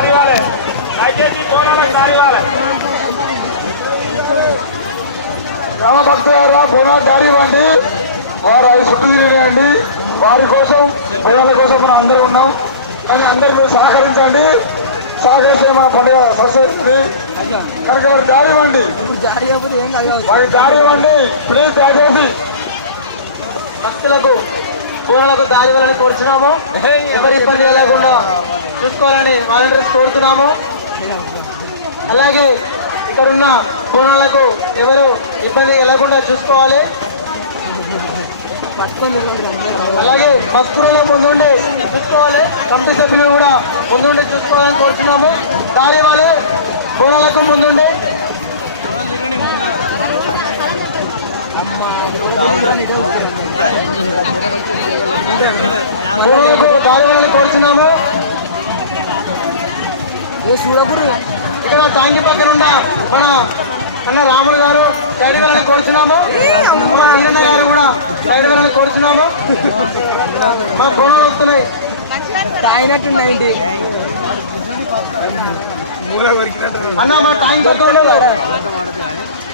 దారివాలి దయచేసి బోనాలకు దారివాలి గ్రామ భక్తులారా బోనాలు దారివ్వండి వారు అది చుట్టూ తిరిగేయండి వారి కోసం ప్రజల కోసం మనం అందరూ ఉన్నాం కానీ అందరూ మీరు సహకరించండి సహకరిస్తే మన పండుగ సక్సెస్ అవుతుంది కనుక వారి దారి ఇవ్వండి వారి దారి ఇవ్వండి ప్లీజ్ దయచేసి భక్తులకు బోనాలకు దారి ఇవ్వాలని కోరుచున్నాము ఎవరి ఇబ్బంది లేకుండా చూసుకోవాలని వాలంటీర్స్ కోరుతున్నాము అలాగే ఇక్కడున్న బోనాలకు ఎవరు ఇబ్బంది కలగకుండా చూసుకోవాలి అలాగే భక్తులలో ముందుండి చూసుకోవాలి కమిటీ సభ్యులు కూడా ముందుండి చూసుకోవాలని కోరుతున్నాము దారి ఇవ్వాలి బోనాలకు ముందుండి దారి ఇవ్వాలని కోరుతున్నాము ఇక్కడ టాంగి పక్కన ఉన్న మన అన్న రాములు గారు సైడ్ వెళ్ళాలని కోరుచున్నాము వీరన్న గారు కూడా సైడ్ వెళ్ళాలని కోరుచున్నాము మా బోనాలు వస్తున్నాయి అన్న మా ట్యాంక్ పక్కన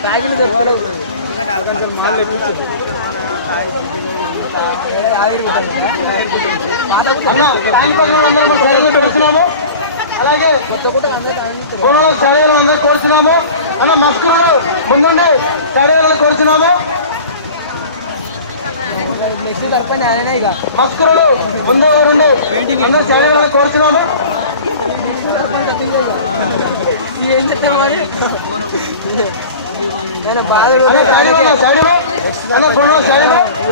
ట్యాంక్ పక్కన అలాగే బోనాలు శారీలు అందరూ కోరుచున్నాము అన్న మస్కులు ముందుండి శారీలను కోరుచున్నాము మస్కులు ముందు ఎవరుండి అందరూ శారీలను కోరుచున్నాము ఏం చెప్తాను మరి ఆయన బాధలు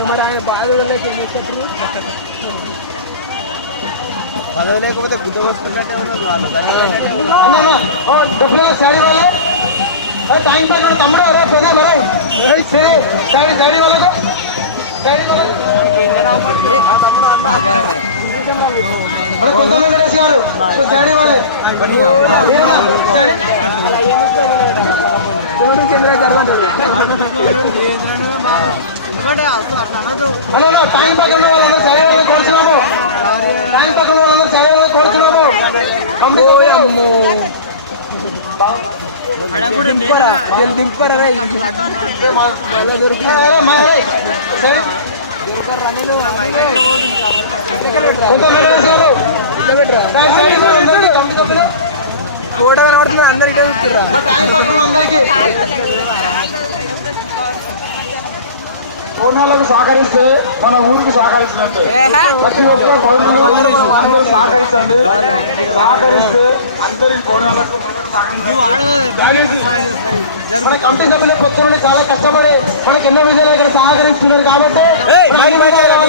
మరి ఆయన బాధలు పదవి లేకపోతే గుద్ద వస్తున్నట్టే శారీ వాళ్ళే టైం పైన తమ్ముడు పెద్ద శారీ శారీ వాళ్ళకు శారీ వాళ్ళకు తమ్ముడు అన్న శారీ వాళ్ళే అన్న టైం పక్కన వాళ్ళందరూ శారీ వాళ్ళని కోరుచున్నాము టైం పక్కన వాళ్ళందరూ శారీ వాళ్ళని కోరుచున్నాము దింపరా కోట కనబడుతున్నా అందరు ఇటే చూస్తురా బోనాలకు సహకరిస్తే మన ఊరికి సహకరించినట్టు ప్రతి ఒక్క సహకరించండి సహకరిస్తే అందరి బోనాలకు మన కమిటీ సభ్యులు పొత్తు నుండి చాలా కష్టపడి మనకి ఎన్నో విషయాలు ఇక్కడ సహకరిస్తున్నారు కాబట్టి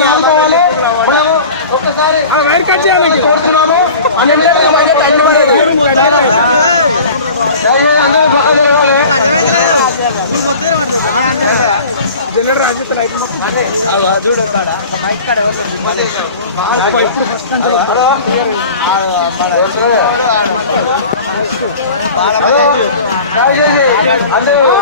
ఆదుకోవాలి ఒక్కసారి కోరుతున్నాము అన్ని అందరూ పక్క తిరగాలి జనరల్ రాజకీయ చూడు అందరూ